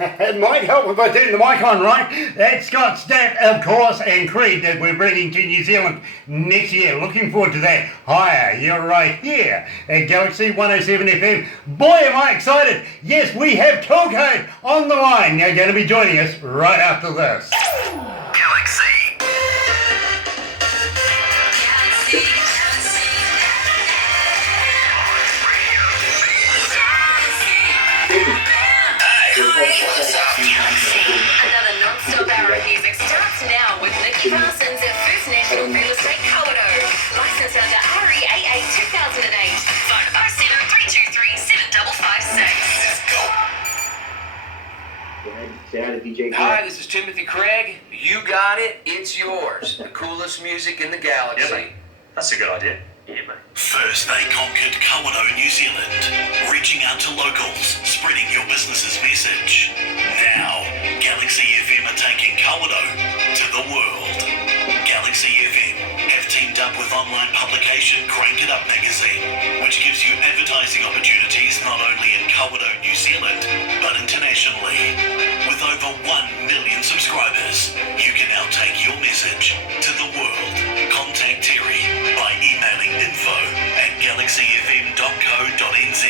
It might help if I turn the mic on, right? That's Scott Stapp, of course, and Creed that we're bringing to New Zealand next year. Looking forward to that. Hiya, you're right here at Galaxy 107 FM. Boy, am I excited. Yes, we have KILLCODE on the line. They're going to be joining us right after this. Galaxy. Another non-stop hour of music starts now with Nicky Parsons at First National Real Estate KILLCODE. Licensed under REAA 2008. Phone 073237556. Say hi to DJ Craig. Hi, this is Timothy Craig. You got it. It's yours. The coolest music in the galaxy. Yeah, mate. That's a good idea. Yeah, mate. First, they conquered KILLCODE, New Zealand, reaching out to locals, spreading your business's message. Now, Galaxy FM are taking KILLCODE to the world. Galaxy FM have teamed up with online publication Crank It Up magazine, which gives you advertising opportunities not only in KILLCODE, New Zealand, but internationally. With over 1 million subscribers, you can now take your message to the world. Contact Terry by emailing info@galaxyfm.co.nz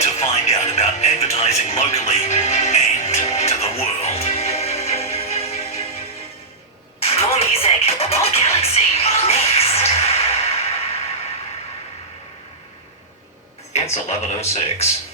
to find out about advertising locally and to the world. More music, more Galaxy, next. It's 11:06.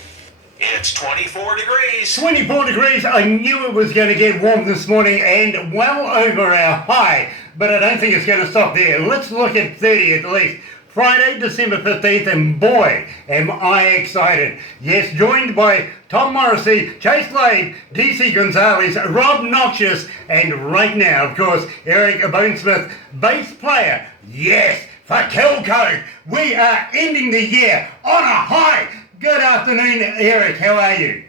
It's 24 degrees. 24 degrees. I knew it was going to get warm this morning and well over our high, but I don't think it's going to stop there. Let's look at 30 at least. Friday, December 15th, and boy, am I excited. Yes, joined by Tom Morrissey, Chase Lade, DC Gonzalez, Rob Noxious, and right now, of course, Erric Bonesmith, bass player. Yes, for KILLCODE, we are ending the year on a high. Good afternoon, Erric. How are you?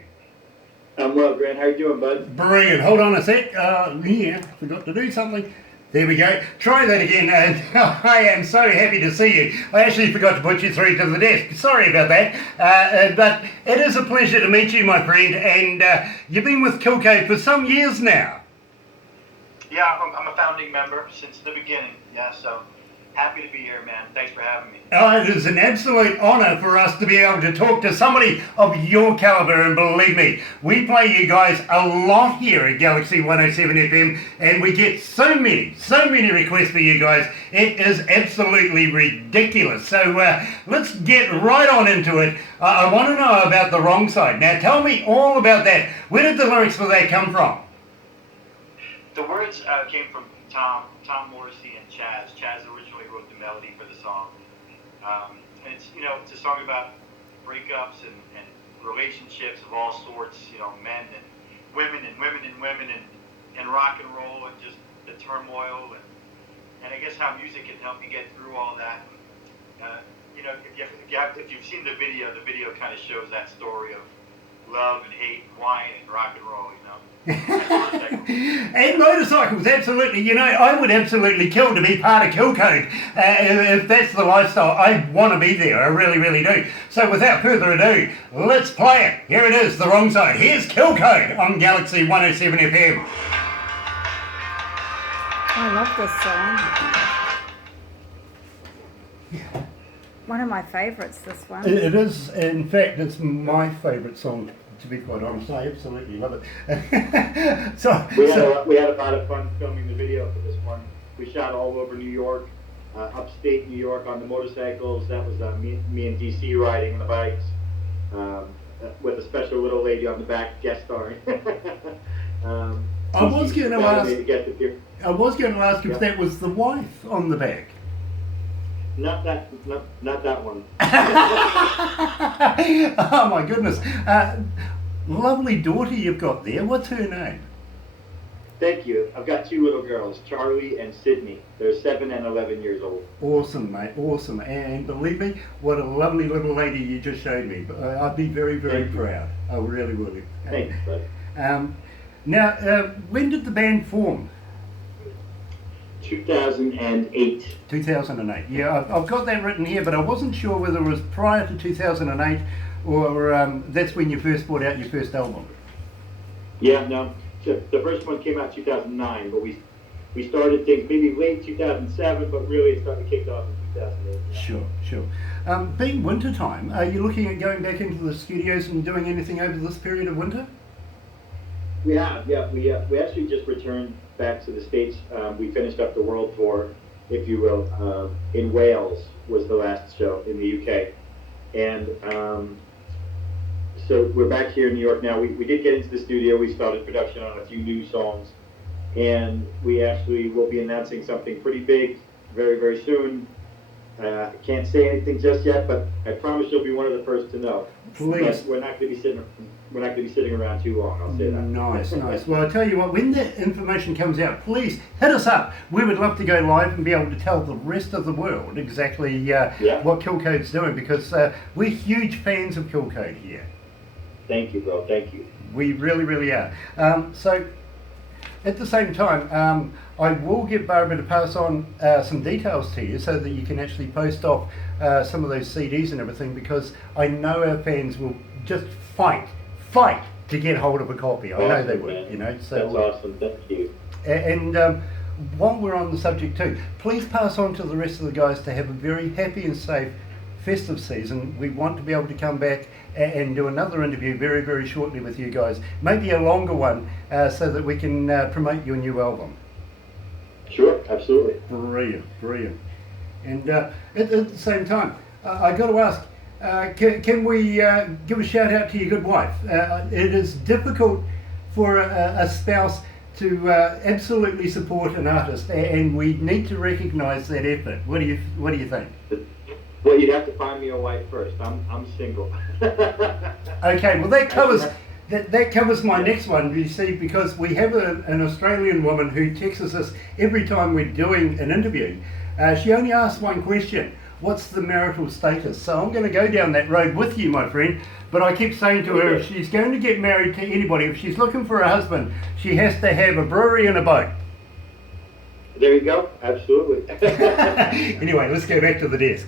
I'm well, Grant. How you doing, bud? Brilliant. Hold on a sec. Forgot to do something. There we go. Try that again. I am so happy to see you. I actually forgot to put you through to the desk. Sorry about that. But it is a pleasure to meet you, my friend. And you've been with KILLCODE for some years now. Yeah, I'm a founding member since the beginning. Yeah, so happy to be here, man. Thanks for having me. It is an absolute honour for us to be able to talk to somebody of your calibre, and believe me, we play you guys a lot here at Galaxy 107 FM, and we get so many requests for you guys. It is absolutely ridiculous. So let's get right on into it. I want to know about The Wrong Side. Now tell me all about that. Where did the lyrics for that come from? The words came from Tom Morrissey and Chaz. Chaz originally wrote the melody for the song. And it's, it's a song about breakups and relationships of all sorts, men and women and rock and roll and just the turmoil and I guess how music can help you get through all that. If you've seen the video kind of shows that story of love and hate and wine and rock and roll, And motorcycles, absolutely. I would absolutely kill to be part of KILLCODE. If that's the lifestyle, I want to be there. I really, really do. So without further ado, let's play it. Here it is, The Wrong Side. Here's KILLCODE on Galaxy 107 FM. I love this song. One of my favourites, this one. It is, in fact, it's my favourite song. To be quite honest, I absolutely love it. We had a lot of fun filming the video for this one. We shot all over New York, upstate New York on the motorcycles. That was me and DC riding the bikes with a special little lady on the back guest starring. I was going to ask if that was the wife on the back. Not that one. Oh my goodness. Lovely daughter you've got there. What's her name? Thank you. I've got two little girls, Charlie and Sydney. They're 7 and 11 years old. Awesome, mate. Awesome. And believe me, what a lovely little lady you just showed me. I'd be very, very proud. I really would. Thanks, buddy. Now, when did the band form? 2008. 2008. Yeah, I've got that written here, but I wasn't sure whether it was prior to 2008 or that's when you first brought out your first album. Yeah, no. So the first one came out 2009, but we started things maybe late 2007, but really it started kicked off in 2008. Sure, sure. Being winter time, are you looking at going back into the studios and doing anything over this period of winter? We have, yeah. We actually just returned back to the States. We finished up the world tour, if you will, in Wales was the last show in the UK. And so we're back here in New York now. We did get into the studio. We started production on a few new songs. And we actually will be announcing something pretty big very, very soon. I can't say anything just yet, but I promise you'll be one of the first to know. Please. But we're not going to be sitting around too long. I'll say that. Nice, nice. Well, I tell you what, when that information comes out, please hit us up. We would love to go live and be able to tell the rest of the world exactly what KILLCODE's doing, because we're huge fans of KILLCODE here. Thank you, bro. Thank you. We really, really are. So, at the same time, I will get Barbara to pass on some details to you so that you can actually post off some of those CDs and everything, because I know our fans will just fight to get hold of a copy. I know they will, you know. So, that's awesome. Thank you. And while we're on the subject too, please pass on to the rest of the guys to have a very happy and safe festive season. We want to be able to come back and do another interview very, very shortly with you guys. Maybe a longer one so that we can promote your new album. Sure, absolutely. Brilliant, brilliant. And at the same time, I got to ask, can we give a shout out to your good wife? It is difficult for a spouse to absolutely support an artist, and we need to recognise that effort. What do you think? Well, you'd have to find me a wife first. I'm single. Okay, well that covers my next one, you see, because we have an Australian woman who texts us every time we're doing an interview. She only asks one question: what's the marital status? So I'm going to go down that road with you, my friend, but I keep saying to her, if she's going to get married to anybody, if she's looking for a husband, she has to have a brewery and a boat. There you go. Absolutely. Anyway, let's go back to the desk.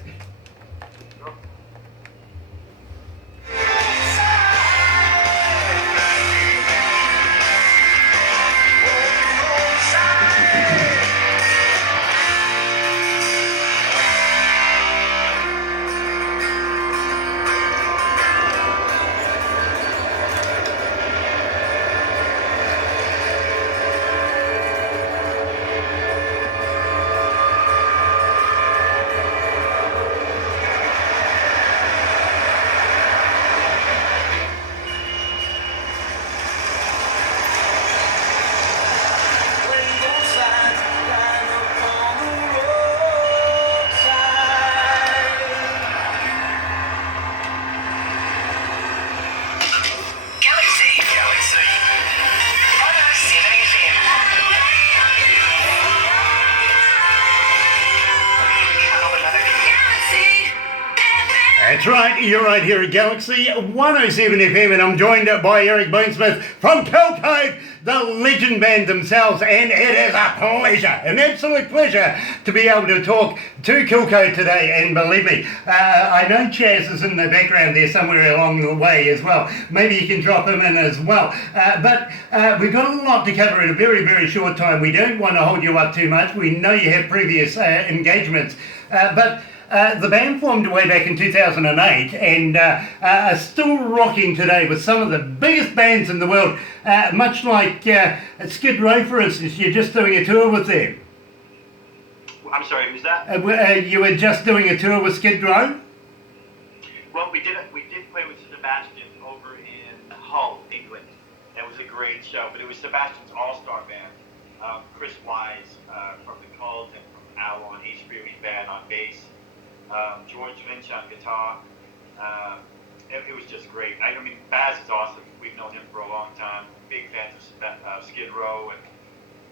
That's right, you're right here at Galaxy 107 FM, and I'm joined by Erric Bonesmith from KILLCODE, the legend band themselves, and it is a pleasure, an absolute pleasure, to be able to talk to KILLCODE today. And believe me, I know Chaz is in the background there somewhere along the way as well. Maybe you can drop him in as well. But we've got a lot to cover in a very, very short time. We don't want to hold you up too much. We know you have previous engagements, but the band formed way back in 2008 and are still rocking today with some of the biggest bands in the world, much like Skid Row, for instance. You're just doing a tour with them. I'm sorry, who's that? You were just doing a tour with Skid Row? Well, we did play with Sebastian over in Hull, England. That was a great show, but it was Sebastian's all-star band. Chris Wise from the Cult and from Al on H. Freely's band on bass. George Lynch on guitar. It was just great. I mean, Baz is awesome. We've known him for a long time. Big fans of Skid Row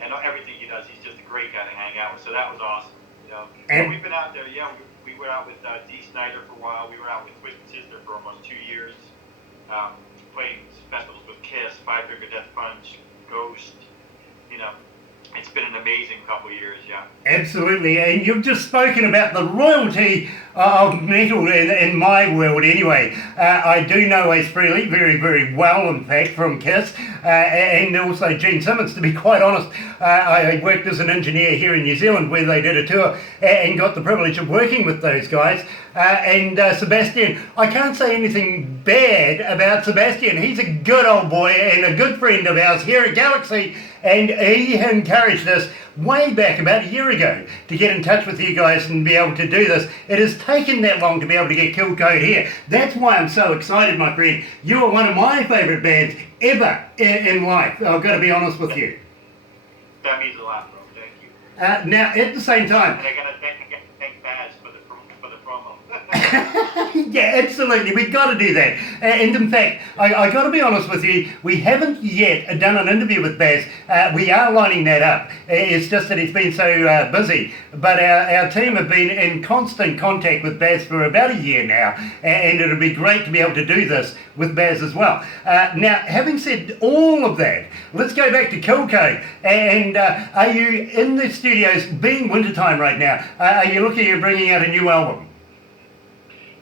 and everything he does. He's just a great guy to hang out with. So that was awesome. You know, and we've been out there. Yeah, we were out with Dee Snider for a while. We were out with Twisted Sister for almost 2 years. Playing festivals with Kiss, Five Finger Death Punch, Ghost. You know, it's been an amazing couple of years, yeah. Absolutely, and you've just spoken about the royalty of metal in my world anyway. I do know Ace Frehley very, very well, in fact, from KISS, and also Gene Simmons, to be quite honest. I worked as an engineer here in New Zealand where they did a tour and got the privilege of working with those guys. And Sebastian, I can't say anything bad about Sebastian. He's a good old boy and a good friend of ours here at Galaxy, and he encouraged us way back about a year ago to get in touch with you guys and be able to do this. It has taken that long to be able to get KILLCODE here. That's why I'm so excited, my friend. You are one of my favourite bands ever in life. I've got to be honest with you. That means a lot, bro. Thank you. Now, at the same time... And I gotta thank Baz for the promo. Yeah, absolutely. We've got to do that. And in fact, I got to be honest with you, we haven't yet done an interview with Baz. We are lining that up. It's just that he's been so busy. But our team have been in constant contact with Baz for about a year now, and it'll be great to be able to do this with Baz as well. Now, having said all of that, let's go back to KILLCODE. And are you in the studios, being wintertime right now, are you looking at bringing out a new album?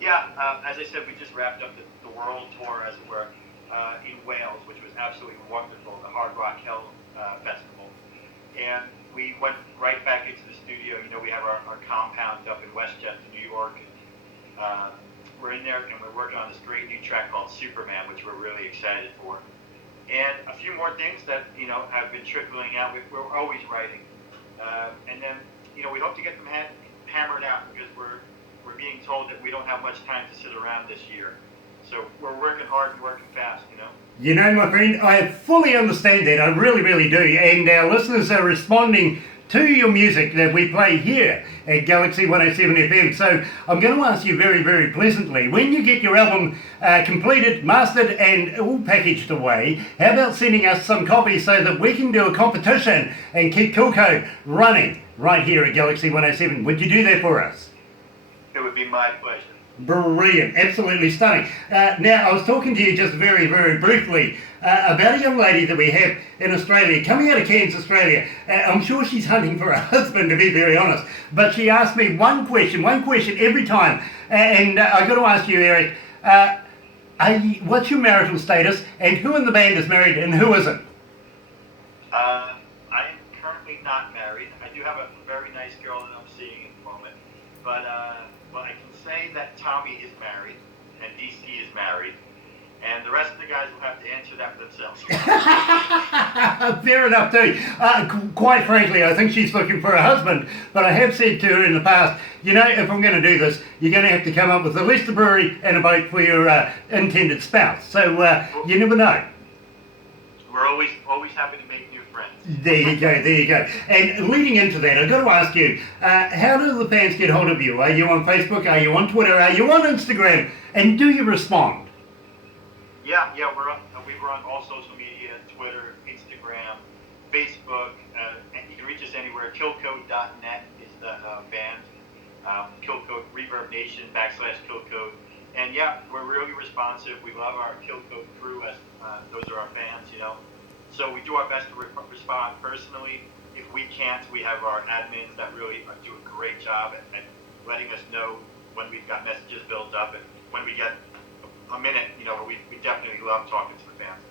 Yeah, as I said, we just wrapped up the world tour, as it were, in Wales, which was absolutely wonderful, the Hard Rock Hell Festival. And we went right back into the studio. You know, we have our compound up in Westchester, New York. And, we're in there, and we're working on this great new track called Superman, which we're really excited for. And a few more things that, you know, have been trickling out. We're always writing. And then, you know, we hope to get them hammered out, because we're being told that we don't have much time to sit around this year. So we're working hard and working fast, you know. You know, my friend, I fully understand that. I really, really do. And our listeners are responding to your music that we play here at Galaxy107fm. So I'm going to ask you very, very pleasantly, when you get your album completed, mastered, and all packaged away, how about sending us some copies so that we can do a competition and keep KILLCODE running right here at Galaxy107? Would you do that for us? It would be my pleasure. Brilliant, absolutely stunning. Now, I was talking to you just very, very briefly about a young lady that we have in Australia, coming out of Cairns, Australia. I'm sure she's hunting for a husband, to be very honest. But she asked me one question every time. And I've got to ask you, Erric, what's your marital status, and who in the band is married and who isn't? I am currently not married. I do have a very nice girl that I'm seeing at the moment. But I can say that Tommy is married and DC is married, and the rest of the guys will have to answer that for themselves. Fair enough too. Quite frankly, I think she's looking for a husband, but I have said to her in the past, you know, if I'm going to do this, you're going to have to come up with at least a brewery and a boat for your intended spouse. So you never know. We're always happy to make new friends. There you go. And leading into that, I've got to ask you, how do the fans get hold of you? Are you on Facebook? Are you on Twitter? Are you on Instagram? And do you respond? Yeah, we were on all social media, Twitter, Instagram, Facebook, and you can reach us anywhere. KILLCODE.net is the band. KILLCODE, Reverb Nation, /KILLCODE. And yeah, we're really responsive. We love our KILLCODE crew, as those are our fans, you know. So we do our best to respond personally. If we can't, we have our admins that really do a great job at letting us know when we've got messages built up, and when we get a minute, you know, we definitely love talking to the fans.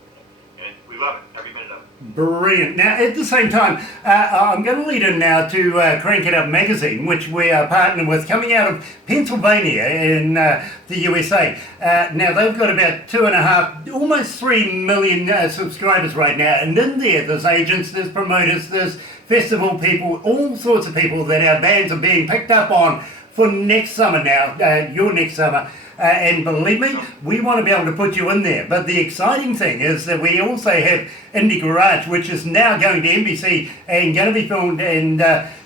And we love it, every minute of it. Brilliant. Now, at the same time, I'm going to lead in now to Crank It Up magazine, which we are partnering with, coming out of Pennsylvania in the USA. Now, they've got about 2.5, almost 3 million subscribers right now. And in there's agents, there's promoters, there's festival people, all sorts of people that our bands are being picked up on for next summer now, your next summer. And believe me, we want to be able to put you in there. But the exciting thing is that we also have Indie Garage, which is now going to NBC and going to be filmed and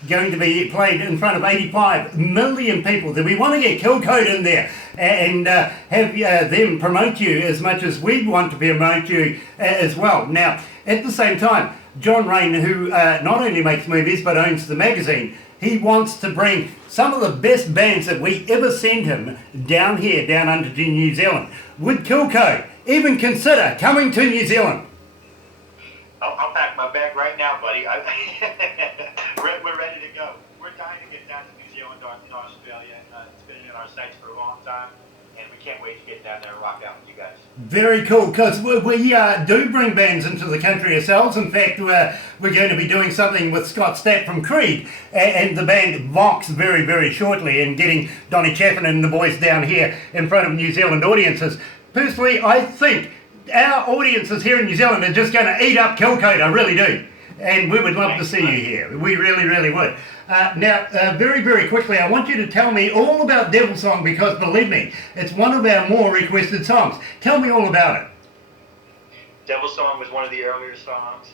going to be played in front of 85 million people. That we want to get KILLCODE in there and have them promote you as much as we want to promote you as well. Now, at the same time, John Rain, who not only makes movies but owns the magazine, he wants to bring some of the best bands that we ever send him down here, down under to New Zealand. Would KILLCODE even consider coming to New Zealand? I'll pack my bag right now, buddy. We're ready to go. We're dying to get down to New Zealand or in Australia. It's been in our sights for a long time, and we can't wait to get down there and rock out with you guys. Very cool, because we do bring bands into the country ourselves. In fact, we're going to be doing something with Scott Stapp from Creed and the band Vox very, very shortly, and getting Donny Chaffin and the boys down here in front of New Zealand audiences. Personally, I think our audiences here in New Zealand are just going to eat up KILLCODE, I really do. And we would love to see you here. We really, really would. Now, very, very quickly, I want you to tell me all about Devil Song, because believe me, it's one of our more requested songs. Tell me all about it. Devil Song was one of the earlier songs.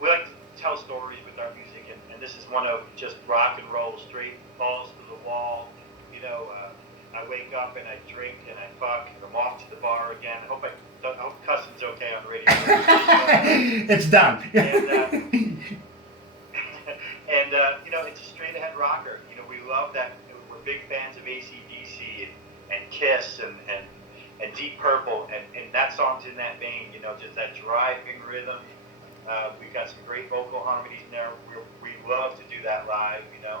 We like to tell stories with our music, and this is one of just rock and roll, straight balls to the wall. You know, I wake up and I drink and I fuck, and I'm off to the bar again. I hope cussing's okay on the radio. It's done. It's a straight ahead rocker. You know, we love that. We're big fans of AC/DC and Kiss and Deep Purple, and that song's in that vein. You know, just that driving rhythm. We've got some great vocal harmonies in there. We love to do that live. You know,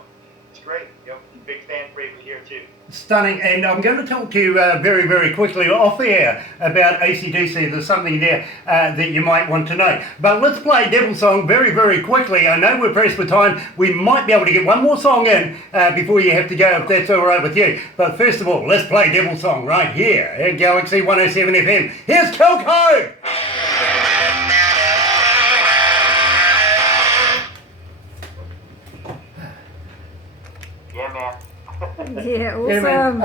it's great. You know, big fan favorite here too. Stunning, and I'm going to talk to you very, very quickly off air about AC/DC. There's something there that you might want to know. But let's play Devil Song very, very quickly. I know we're pressed for time. We might be able to get one more song in before you have to go, if that's all right with you. But first of all, let's play Devil Song right here at Galaxy 107 FM. Here's KILLCODE! Yeah, man. Yeah, awesome. Yeah, man.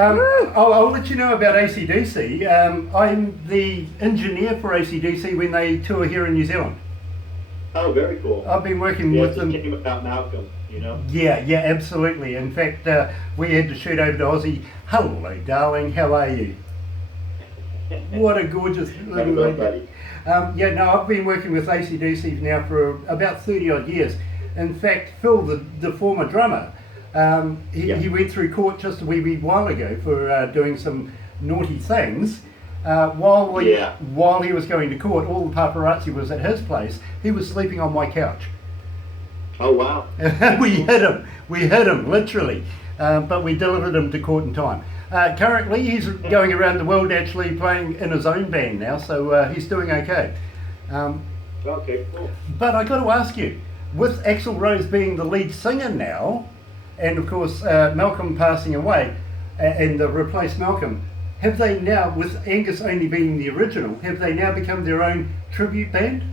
I'll let you know about AC/DC. I'm the engineer for AC/DC when they tour here in New Zealand. Oh, very cool. I've been working Yeah, with it them. came about Malcolm, you know? Yeah, absolutely. In fact, we had to shoot over to Aussie. Hello, darling. How are you? What a gorgeous little Hello, lady. buddy. I've been working with AC/DC now for about 30 odd years. In fact, Phil, the former drummer, he went through court just a wee while ago for doing some naughty things. While he was going to court, all the paparazzi was at his place. He was sleeping on my couch. Oh, wow. We hit him, literally. But we delivered him to court in time. Currently, he's going around the world actually playing in his own band now, so he's doing okay. Okay, cool. But I got to ask you, with Axl Rose being the lead singer now, and of course Malcolm passing away, and replaced Malcolm, have they now, with Angus only being the original, have they now become their own tribute band?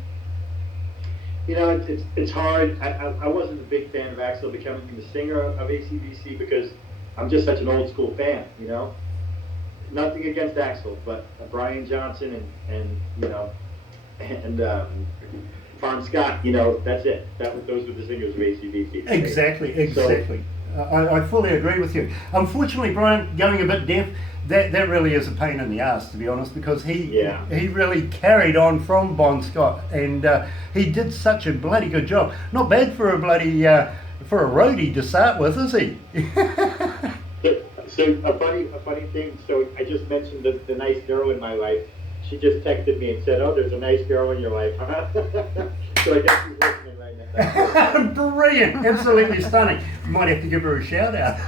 You know, it's hard. I wasn't a big fan of Axl becoming the singer of AC/DC because I'm just such an old school fan, you know. Nothing against Axl, but Brian Johnson and Farm Scott, you know, that's it. Those were the singers of AC/DC. Exactly. I fully agree with you. Unfortunately, Brian, going a bit deaf, that really is a pain in the ass, to be honest, because he really carried on from Bon Scott, and he did such a bloody good job. Not bad for a bloody for a roadie to start with, is he? So a funny thing. So I just mentioned the nice girl in my life. She just texted me and said, "Oh, there's a nice girl in your life." So I guess she's listening right now. Brilliant, absolutely stunning. Might have to give her a shout out.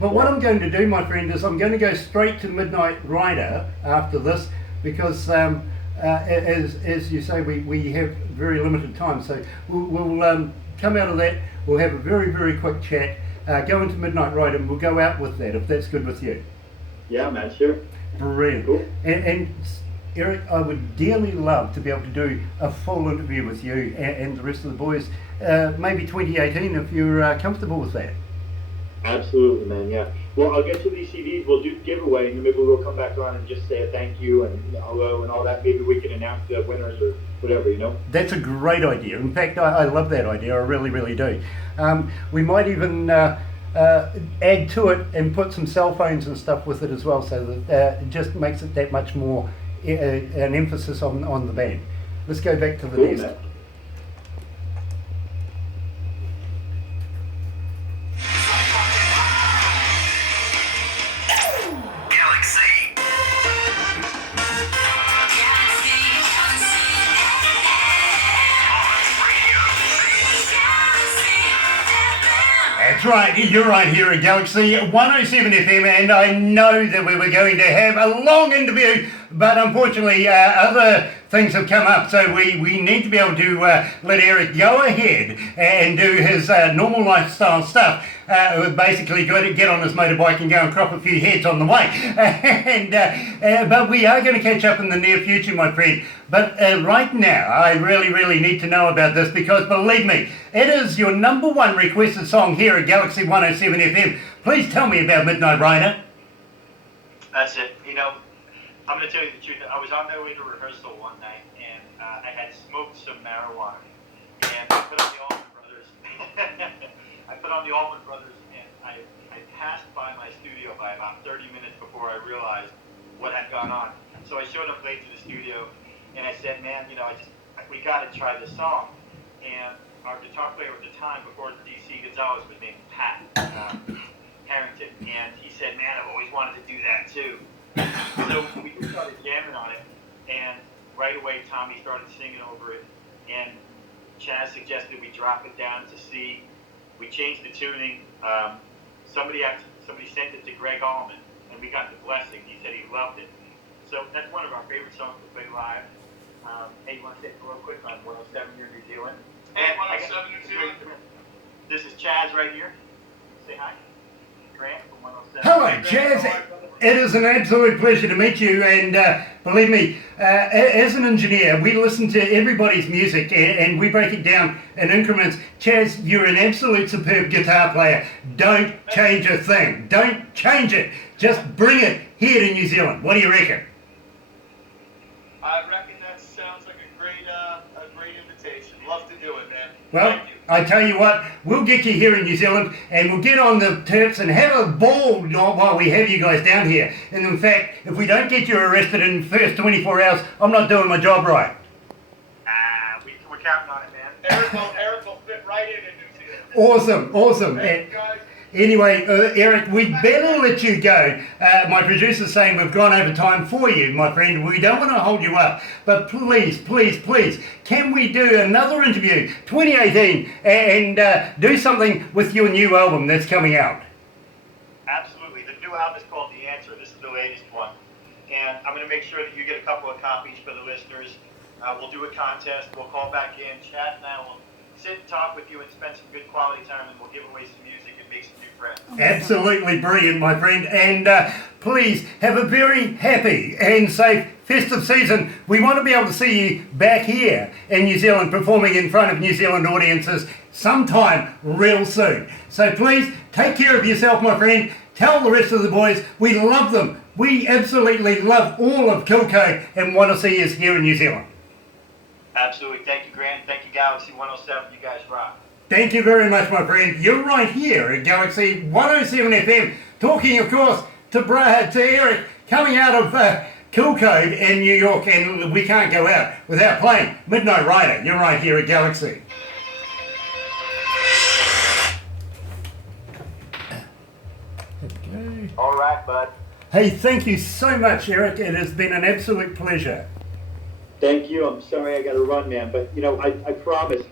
But what I'm going to do, my friend, is I'm going to go straight to Midnight Rider after this, because as you say, we have very limited time. So we'll come out of that. We'll have a very, very quick chat. Go into Midnight Rider, and we'll go out with that, if that's good with you. Yeah, man, sure. Brilliant. Cool. And Eric, I would dearly love to be able to do a full interview with you and the rest of the boys, maybe 2018, if you're comfortable with that. Absolutely, man, yeah. Well, I'll get you these CDs, we'll do the giveaway, and maybe we'll come back on and just say a thank you and hello and all that. Maybe we can announce the winners or whatever, you know? That's a great idea. In fact, I love that idea. I really, really do. We might even add to it and put some cell phones and stuff with it as well, so that it just makes it that much more an emphasis on the band. Let's go back to the nest. Man. Galaxy. right. You're right here at Galaxy 107 FM, and I know that we were going to have a long interview, but unfortunately other things have come up, so we need to be able to let Erric go ahead and do his normal lifestyle stuff. Basically got to get on his motorbike and go and crop a few heads on the way. But we are going to catch up in the near future, my friend. But right now, I really need to know about this, because believe me, it is your #1 requested song here at Galaxy 107 FM. Please tell me about Midnight Rider. That's it. You know, I'm going to tell you the truth. I was on my way to rehearsal one night, and I had smoked some marijuana, and I put on the Allman Brothers. I put on the Allman Brothers, and I passed by my studio by about 30 minutes before I realized what had gone on. So I showed up late to the studio, and I said, man, you know, we got to try this song. And our guitar player at the time, before DC Gonzalez, was named Pat Harrington, and he said, man, I've always wanted to do that too. So we just started jamming on it, and right away Tommy started singing over it, and Chaz suggested we drop it down to C. We changed the tuning. Somebody sent it to Greg Allman, and we got the blessing. He said he loved it. So that's one of our favorite songs to play live. Hey, you want to say it real quick on 107 here in New Zealand? Hey, 107 New Zealand. This is Chaz right here. Say hi. Grant from 107. Hello, Chaz. It is an absolute pleasure to meet you, and believe me, as an engineer, we listen to everybody's music and we break it down in increments. Chaz, you're an absolute superb guitar player. Don't change a thing. Don't change it. Just bring it here to New Zealand. What do you reckon? I reckon that sounds like a great invitation. Love to do it, man. Well, Thank you. I tell you what, we'll get you here in New Zealand, and we'll get on the Terps and have a ball while we have you guys down here. And in fact, if we don't get you arrested in the first 24 hours, I'm not doing my job right. We're counting on it, man. Erric will fit right in New Zealand. Awesome. Thank you, guys. Anyway, Erric, we better let you go. My producer's saying we've gone over time for you, my friend. We don't want to hold you up. But please, can we do another interview, 2018, and do something with your new album that's coming out? Absolutely. The new album is called The Answer. This is the latest one. And I'm going to make sure that you get a couple of copies for the listeners. We'll do a contest. We'll call back in. Chad and I will sit and talk with you and spend some good quality time, and we'll give away some music and make some new friends. Absolutely brilliant, my friend. And please have a very happy and safe festive season. We want to be able to see you back here in New Zealand performing in front of New Zealand audiences sometime real soon. So please take care of yourself, my friend. Tell the rest of the boys we love them. We absolutely love all of KILLCODE and want to see us here in New Zealand. Absolutely. Thank you, Grant. Thank you, Galaxy 107. You guys rock. Thank you very much, my friend. You're right here at Galaxy 107 FM, talking, of course, to Erric, coming out of KILLCODE in New York, and we can't go out without playing Midnight Rider. You're right here at Galaxy. Okay. All right, bud. Hey, thank you so much, Erric. It has been an absolute pleasure. Thank you. I'm sorry I got to run, man, but you know, I promise.